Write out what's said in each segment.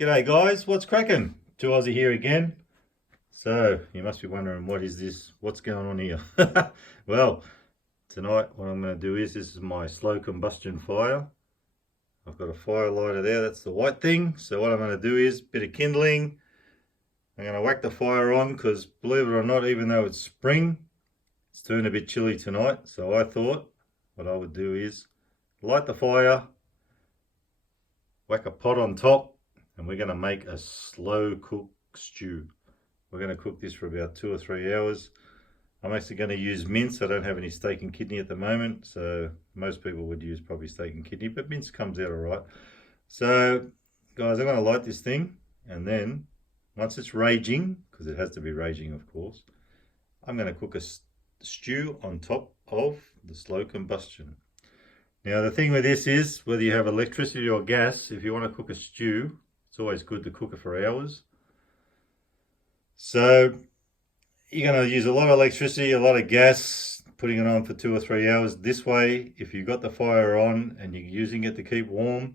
G'day guys, what's cracking? 2Aussie here again. So, you must be wondering, what is this? What's going on here? Well, tonight what I'm going to do is, this is my slow combustion fire. I've got a fire lighter there, that's the white thing. So what I'm going to do is, bit of kindling. I'm going to whack the fire on because, believe it or not, even though it's spring, it's turned a bit chilly tonight. So I thought what I would do is light the fire, whack a pot on top, and we're going to make a slow cook stew. We're going to cook this for about 2 or 3 hours. I'm actually going to use mince. I don't have any steak and kidney at the moment, so most people would use probably steak and kidney, but mince comes out all right. So guys, I'm going to light this thing, and then once it's raging, because it has to be raging of course, I'm going to cook a stew on top of the slow combustion. Now the thing with this is, whether you have electricity or gas, if you want to cook a stew, it's always good to cook it for hours. So you're going to use a lot of electricity, a lot of gas, putting it on for 2 or 3 hours. This way, if you've got the fire on and you're using it to keep warm,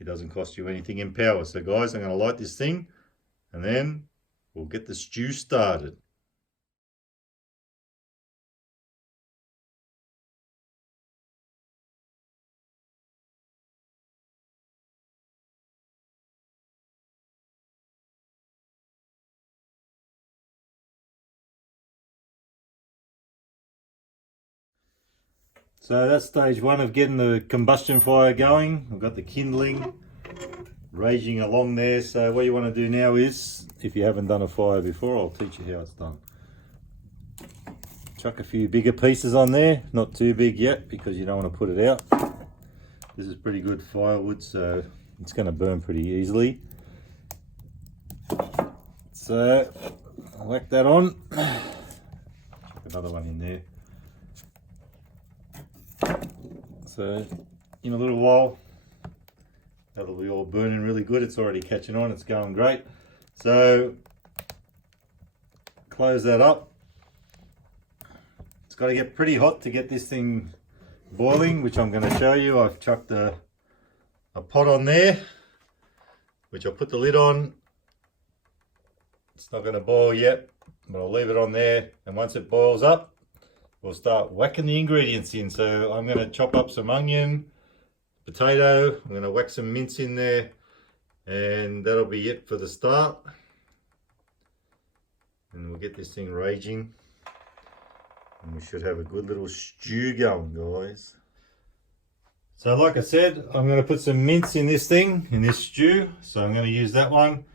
it doesn't cost you anything in power. So guys, I'm going to light this thing and then we'll get the stew started. So that's stage one of getting the combustion fire going. We've got the kindling raging along there. So what you want to do now is, if you haven't done a fire before, I'll teach you how it's done. Chuck a few bigger pieces on there, not too big yet because you don't want to put it out. This is pretty good firewood, so it's going to burn pretty easily. So I'll whack that on. Chuck another one in there. So in a little while that'll be all burning really good. It's already catching on, it's going great. So close that up. It's got to get pretty hot to get this thing boiling, which I'm going to show you. I've chucked a pot on there, which I'll put the lid on. It's not going to boil yet, but I'll leave it on there, and once it boils up, we'll start whacking the ingredients in. So I'm going to chop up some onion, potato, I'm going to whack some mince in there, and that'll be it for the start. And we'll get this thing raging, and we should have a good little stew going, guys. So like I said, I'm going to put some mince in this thing, in this stew, so I'm going to use that one.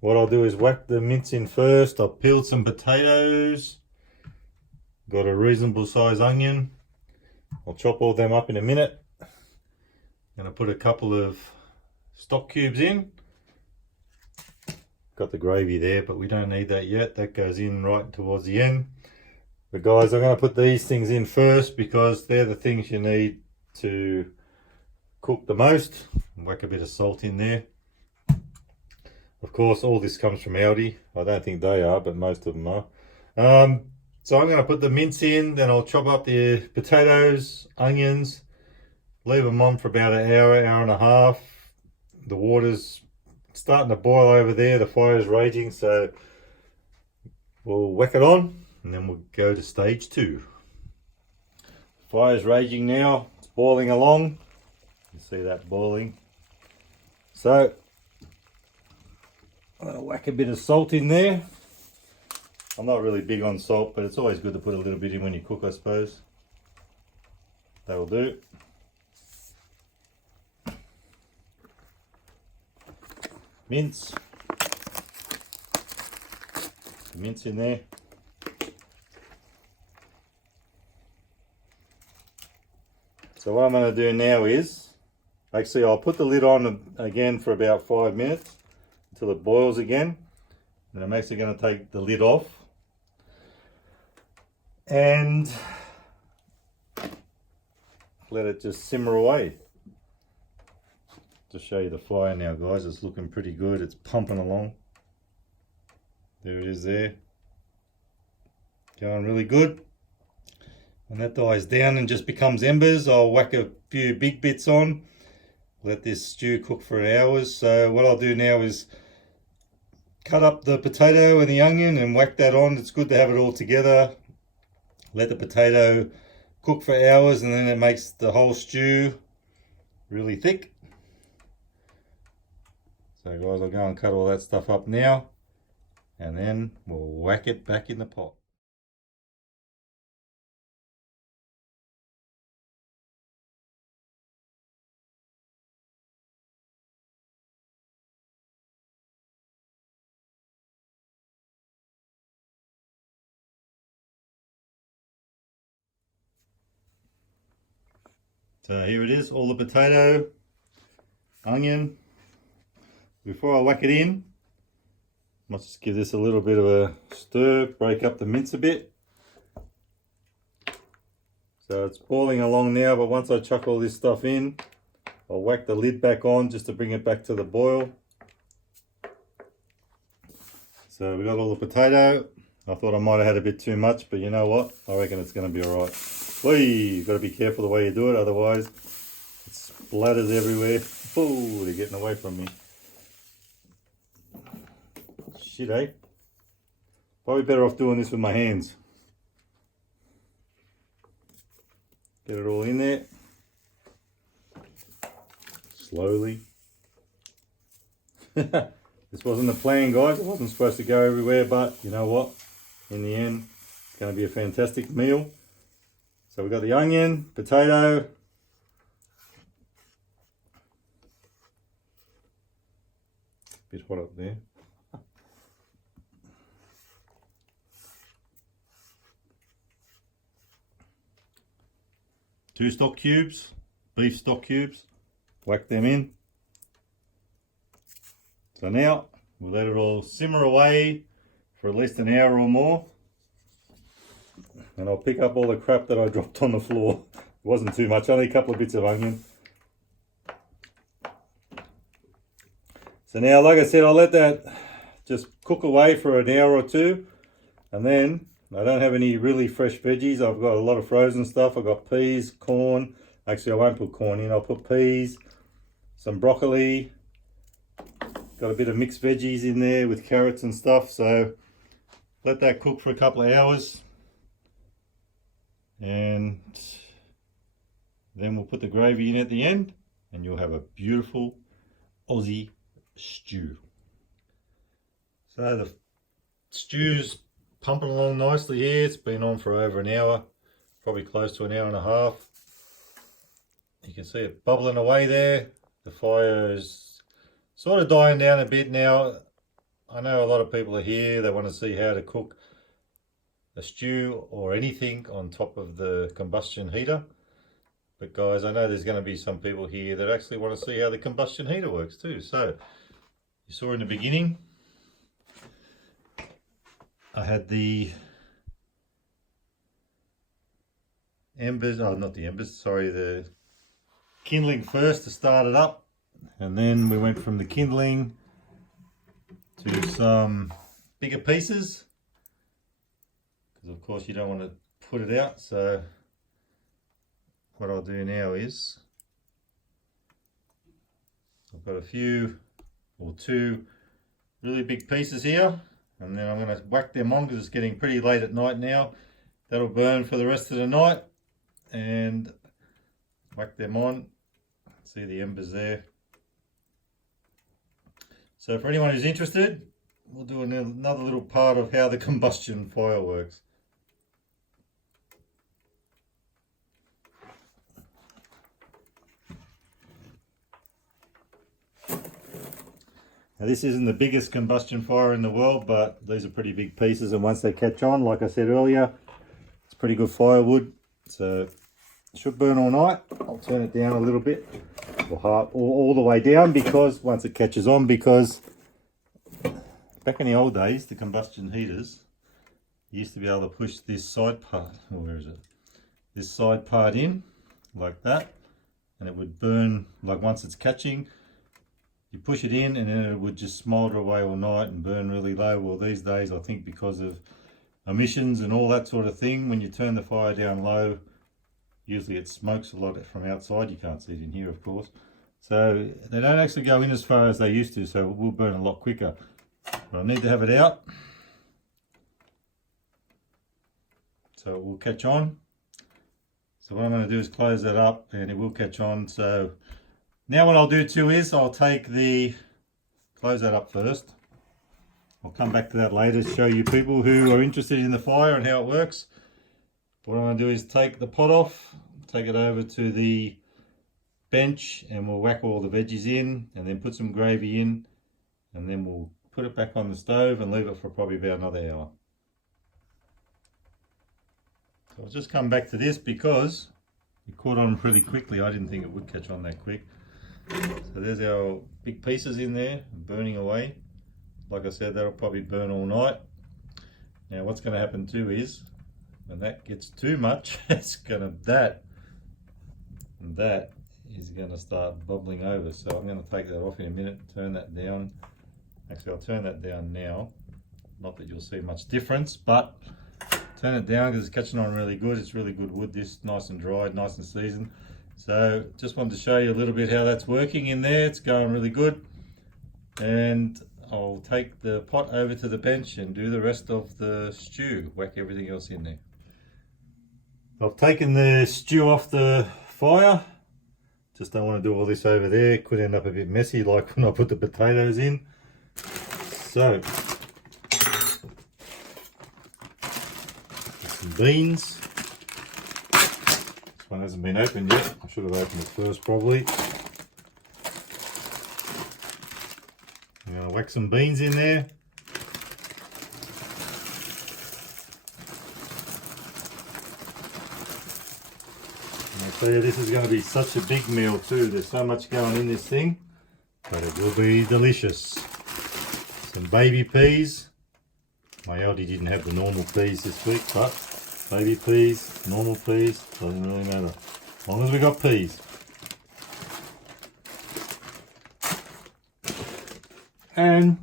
What I'll do is whack the mince in first. I've peeled some potatoes, got a reasonable size onion. I'll chop all them up in a minute. I'm going to put a couple of stock cubes in. Got the gravy there, but we don't need that yet. That goes in right towards the end. But guys, I'm going to put these things in first because they're the things you need to cook the most. Whack a bit of salt in there. Of course, all this comes from Aldi. I don't think they are, but most of them are. So I'm going to put the mince in, then I'll chop up the potatoes, onions, leave them on for about an hour, hour and a half. The water's starting to boil over there, the fire's raging, so we'll whack it on and then we'll go to stage 2. Fire's raging now, it's boiling along. You see that boiling. So I'll whack a bit of salt in there. I'm not really big on salt, but it's always good to put a little bit in when you cook, I suppose. That'll do. Mince. Mince in there. So what I'm going to do now is, actually I'll put the lid on again for about 5 minutes until it boils again. And I'm actually going to take the lid off and let it just simmer away. To show you the fire now, guys, it's looking pretty good. It's pumping along. There it is there. Going really good. When that dies down and just becomes embers, I'll whack a few big bits on. Let this stew cook for hours. So what I'll do now is cut up the potato and the onion and whack that on. It's good to have it all together. Let the potato cook for hours, and then it makes the whole stew really thick. So guys, I'll go and cut all that stuff up now, and then we'll whack it back in the pot. So here it is, all the potato, onion. Before I whack it in, I must just give this a little bit of a stir, break up the mince a bit. So it's boiling along now, but once I chuck all this stuff in, I'll whack the lid back on just to bring it back to the boil. So we got all the potato. I thought I might have had a bit too much, but you know what? I reckon it's going to be alright. You've got to be careful the way you do it, otherwise it splatters everywhere. Oh, they're getting away from me. Shit, eh? Probably better off doing this with my hands. Get it all in there. Slowly. This wasn't the plan, guys. It wasn't supposed to go everywhere, but you know what? In the end, it's going to be a fantastic meal. So we've got the onion, potato, bit hot up there. Two stock cubes, beef stock cubes, whack them in. So now we'll let it all simmer away for at least an hour or more. And I'll pick up all the crap that I dropped on the floor. It wasn't too much, only a couple of bits of onion. So now, like I said, I'll let that just cook away for an hour or two. And then, I don't have any really fresh veggies. I've got a lot of frozen stuff. I've got peas, corn. Actually, I won't put corn in. I'll put peas, some broccoli. Got a bit of mixed veggies in there with carrots and stuff. So, let that cook for a couple of hours. And then we'll put the gravy in at the end, and you'll have a beautiful Aussie stew. So the stew's pumping along nicely here. It's been on for over an hour, probably close to an hour and a half. You can see it bubbling away there. The fire is sort of dying down a bit now. I know a lot of people are here, they want to see how to cook a stew or anything on top of the combustion heater. But guys, I know there's going to be some people here that actually want to see how the combustion heater works too. So you saw in the beginning, I had the embers, oh not the embers, sorry, the kindling first to start it up. And then we went from the kindling to some bigger pieces, because of course you don't want to put it out. So what I'll do now is I've got a few or two really big pieces here, and then I'm going to whack them on because it's getting pretty late at night now. That'll burn for the rest of the night, and whack them on. See the embers there. So for anyone who's interested, we'll do another little part of how the combustion fire works. Now this isn't the biggest combustion fire in the world, but these are pretty big pieces, and once they catch on, like I said earlier, it's pretty good firewood. So it should burn all night. I'll turn it down a little bit, or all the way down, because once it catches on, because back in the old days, the combustion heaters used to be able to push this side part, oh, where is it? This side part in, like that, and it would burn, like once it's catching, you push it in and then it would just smolder away all night and burn really low. Well, these days, I think because of emissions and all that sort of thing, when you turn the fire down low, usually it smokes a lot from outside. You can't see it in here, of course. So they don't actually go in as far as they used to, so it will burn a lot quicker. but I need to have it out so it will catch on. So what I'm going to do is close that up and it will catch on. So now what I'll do too is I'll take the, close that up first. I'll come back to that later to show you people who are interested in the fire and how it works. What I'm going to do is take the pot off, take it over to the bench, and we'll whack all the veggies in and then put some gravy in, and then we'll put it back on the stove and leave it for probably about another hour. So I'll just come back to this because it caught on pretty quickly. I didn't think it would catch on that quick. So there's our big pieces in there burning away. Like I said, that'll probably burn all night. Now what's going to happen too is when that gets too much, it's going to, that is going to start bubbling over. So I'm going to take that off in a minute, turn that down. Actually, I'll turn that down now. Not that you'll see much difference, but turn it down because it's catching on really good. It's really good wood, this, nice and dried, nice and seasoned. So just wanted to show you a little bit how that's working in there. It's going really good. And I'll take the pot over to the bench and do the rest of the stew, whack everything else in there. I've taken the stew off the fire. Just don't want to do all this over there. It could end up a bit messy like when I put the potatoes in. So, some beans. This one hasn't been opened yet. I should have opened it first probably. I'm going to whack some beans in there. And I tell you, this is going to be such a big meal too. There's so much going in this thing, but it will be delicious. Some baby peas. My Aldi didn't have the normal peas this week, but baby peas, normal peas, doesn't really matter. As long as we got peas. And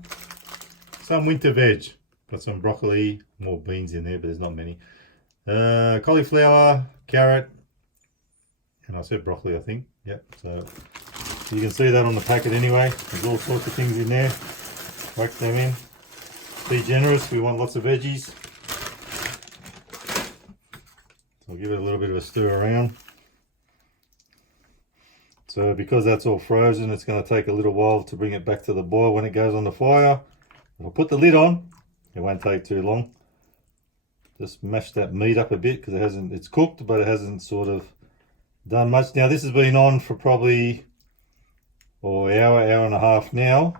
some winter veg. Got some broccoli, more beans in there, but there's not many. Cauliflower, carrot, and I said broccoli, I think. Yep, so you can see that on the packet anyway. There's all sorts of things in there. Whack them in. Be generous, we want lots of veggies. So I'll give it a little bit of a stir around. So because that's all frozen, it's going to take a little while to bring it back to the boil when it goes on the fire. If I put the lid on, it won't take too long. Just mash that meat up a bit because it hasn't, it's cooked, but it hasn't sort of done much. Now this has been on for probably hour and a half now.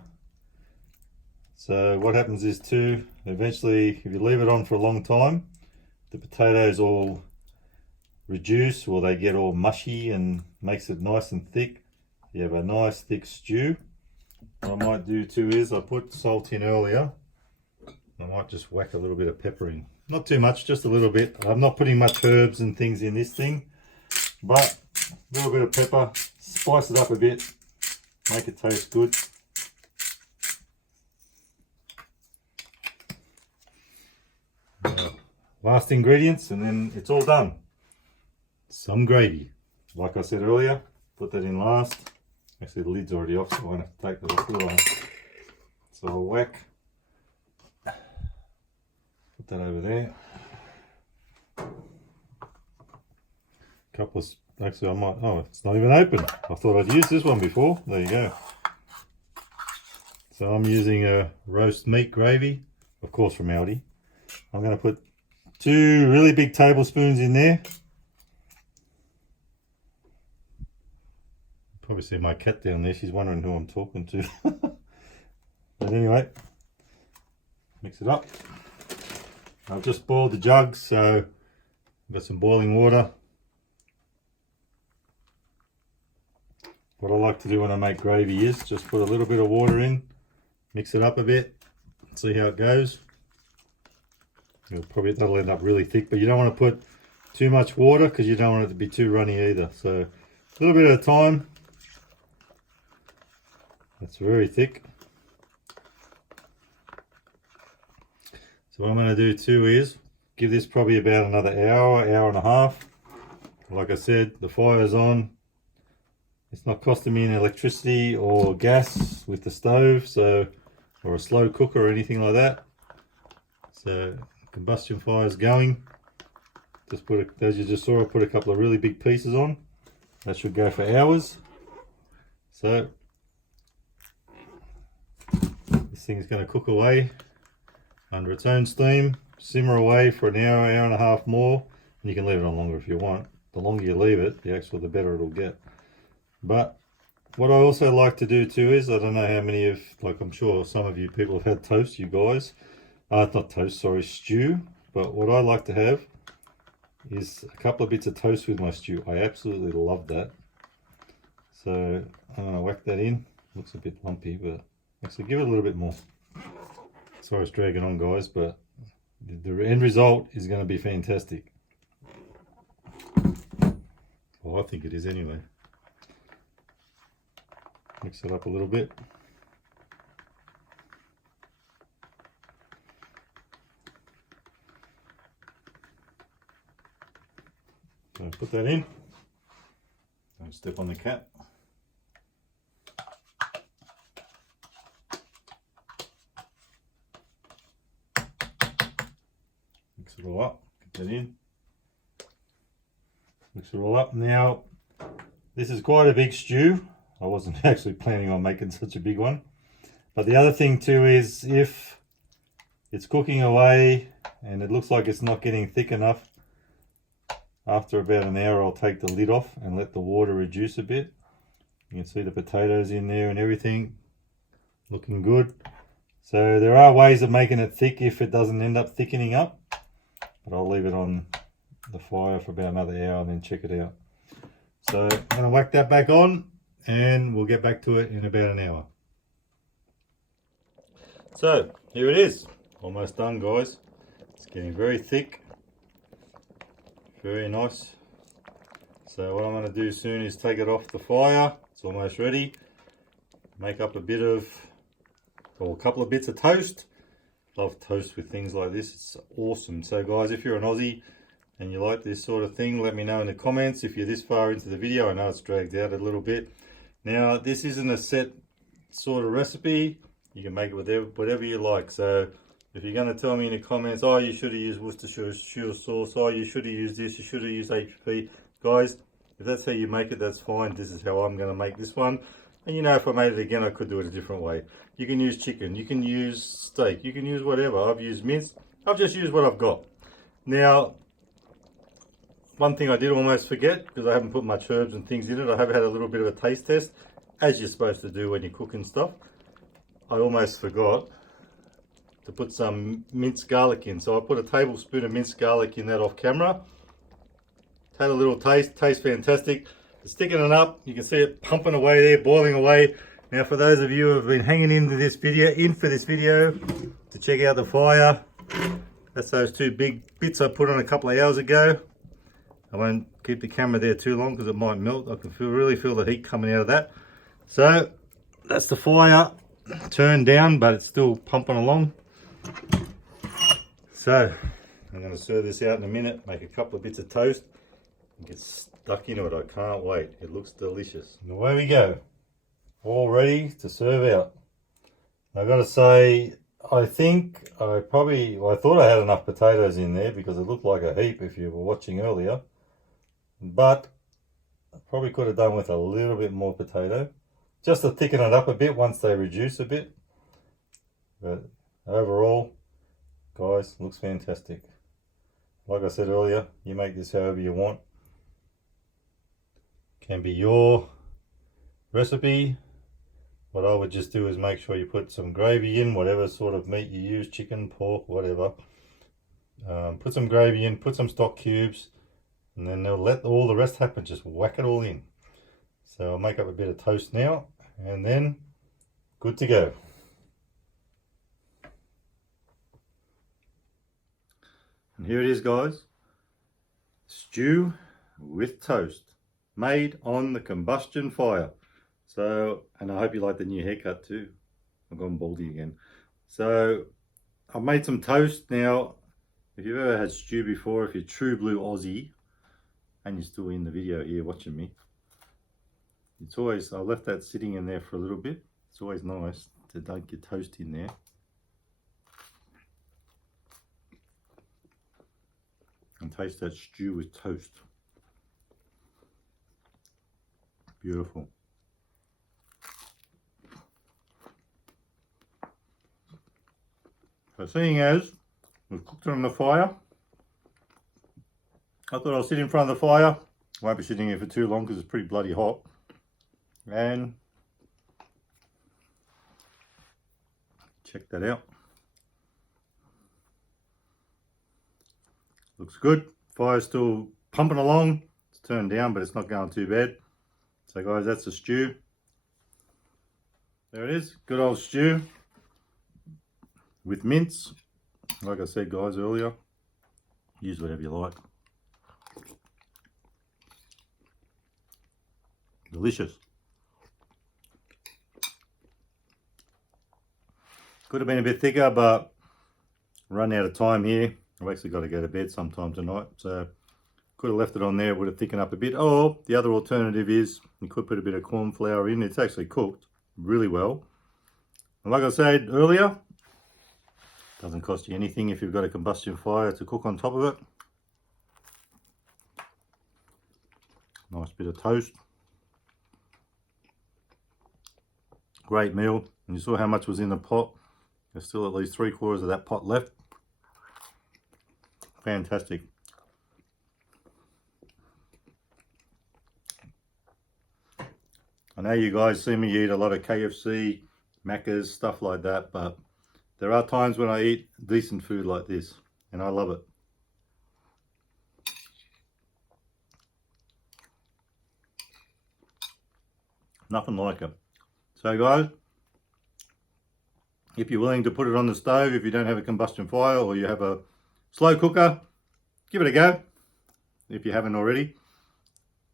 So what happens is too, eventually if you leave it on for a long time, the potatoes all reduce, or they get all mushy and makes it nice and thick. You have a nice thick stew. What I might do too is I put salt in earlier. I might just whack a little bit of pepper in. Not too much, just a little bit. I'm not putting much herbs and things in this thing, but a little bit of pepper, spice it up a bit, make it taste good. Last ingredients, and then it's all done. Some gravy. Like I said earlier, put that in last. Actually the lid's already off, so I won't have to take that off the line. So I'll whack. Put that over there. Couple of, actually I might, oh, it's not even open. I thought I'd used this one before. There you go. So I'm using a roast meat gravy, of course from Aldi. I'm going to put 2 really big tablespoons in there. Probably see my cat down there, she's wondering who I'm talking to. But anyway, mix it up. I've just boiled the jug, so I've got some boiling water. What I like to do when I make gravy is just put a little bit of water in, mix it up a bit, see how it goes. Probably that'll end up really thick, but you don't want to put too much water because you don't want it to be too runny either. So a little bit at a time. That's very thick. So what I'm going to do too is give this probably about another hour, hour and a half. Like I said, the fire's on. It's not costing me any electricity or gas with the stove, so or a slow cooker or anything like that. So combustion fire is going. Just put as you just saw, I put a couple of really big pieces on. That should go for hours. So this thing is going to cook away under its own steam, simmer away for an hour, hour and a half more, and you can leave it on longer if you want. The longer you leave it, the better it'll get. But what I also like to do too is, I don't know how many of, like I'm sure some of you people have had toast, you guys. Not toast, sorry, stew. But what I like to have is a couple of bits of toast with my stew. I absolutely love that. So I'm going to whack that in. Looks a bit lumpy, but actually give it a little bit more. Sorry it's dragging on, guys, but the end result is going to be fantastic. Well, I think it is anyway. Mix it up a little bit. So put that in. Don't step on the cap. Mix it all up. Get that in. Mix it all up. Now, this is quite a big stew. I wasn't actually planning on making such a big one. But the other thing too is, if it's cooking away and it looks like it's not getting thick enough, after about an hour I'll take the lid off and let the water reduce a bit. You can see the potatoes in there and everything looking good. So there are ways of making it thick if it doesn't end up thickening up, but I'll leave it on the fire for about another hour and then check it out. So I'm going to whack that back on and we'll get back to it in about an hour. So here it is, almost done, guys. It's getting very thick, very nice. So what I'm going to do soon is take it off the fire. It's almost ready. Make up a bit of, or a couple of bits of toast. Love toast with things like this, it's awesome. So guys, if you're an Aussie and you like this sort of thing, let me know in the comments. If you're this far into the video, I know it's dragged out a little bit. Now, this isn't a set sort of recipe. You can make it with whatever you like. So if you're going to tell me in the comments, oh, you should have used Worcestershire sauce, oh, you should have used this, you should have used HP. Guys, if that's how you make it, that's fine. This is how I'm going to make this one. And you know, if I made it again, I could do it a different way. You can use chicken, you can use steak, you can use whatever. I've used mince. I've just used what I've got. Now, one thing I did almost forget, because I haven't put much herbs and things in it, I have had a little bit of a taste test, as you're supposed to do when you're cooking stuff. I almost forgot to put some minced garlic in. So I put a tablespoon of minced garlic in that off camera. Had a little taste, tastes fantastic. Sticking it up, you can see it pumping away there, boiling away. Now for those of you who have been hanging for this video to check out the fire, that's those two big bits I put on a couple of hours ago. I won't keep the camera there too long because it might melt. I can really feel the heat coming out of that. So that's the fire turned down, but it's still pumping along. So I'm going to serve this out in a minute, make a couple of bits of toast and get stuck into it. I can't wait. It looks delicious. And away we go. All ready to serve out. I've got to say, I think I thought I had enough potatoes in there because it looked like a heap if you were watching earlier. But I probably could have done with a little bit more potato, just to thicken it up a bit once they reduce a bit. But overall, guys, looks fantastic. Like I said earlier, you make this however you want. Can be your recipe. What I would just do is make sure you put some gravy in, whatever sort of meat you use, chicken, pork, whatever. Put some gravy in, put some stock cubes, and then they'll let all the rest happen. Just whack it all in. So I'll make up a bit of toast now, and then good to go. And here it is, guys. Stew with toast, made on the combustion fire. So, and I hope you like the new haircut too. I've gone baldy again. So I've made some toast. Now, if you've ever had stew before, if you're true blue Aussie and you're still in the video here watching me, it's always, I left that sitting in there for a little bit. It's always nice so don't get toast in there. And taste that stew with toast. Beautiful. So seeing as we've cooked it on the fire, I thought I'll sit in front of the fire. Won't be sitting here for too long because it's pretty bloody hot. And check that out. Looks good. Fire's still pumping along. It's turned down, but it's not going too bad. So guys, that's the stew. There it is. Good old stew with mince. Like I said guys earlier, use whatever you like. Delicious. Could have been a bit thicker, but I'm running out of time here. I've actually got to go to bed sometime tonight, so could have left it on there, would have thickened up a bit. Or the other alternative is you could put a bit of corn flour in. It's actually cooked really well. And like I said earlier, doesn't cost you anything if you've got a combustion fire to cook on top of it. Nice bit of toast. Great meal. And you saw how much was in the pot. There's still at least 3/4 of that pot left. Fantastic. I know you guys see me eat a lot of KFC, Macca's, stuff like that, but there are times when I eat decent food like this, and I love it. Nothing like it. So guys, if you're willing to put it on the stove, if you don't have a combustion fire or you have a slow cooker, give it a go if you haven't already.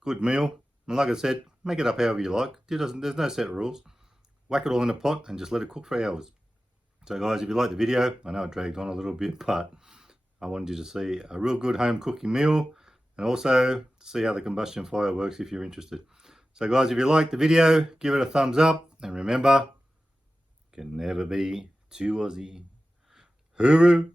Good meal. And like I said, make it up however you like. There's no set rules. Whack it all in a pot and just let it cook for hours. So guys, if you like the video, I know it dragged on a little bit, but I wanted you to see a real good home cooking meal and also see how the combustion fire works if you're interested. So guys, if you like the video, give it a thumbs up, and remember, can never be too Aussie. Hooroo!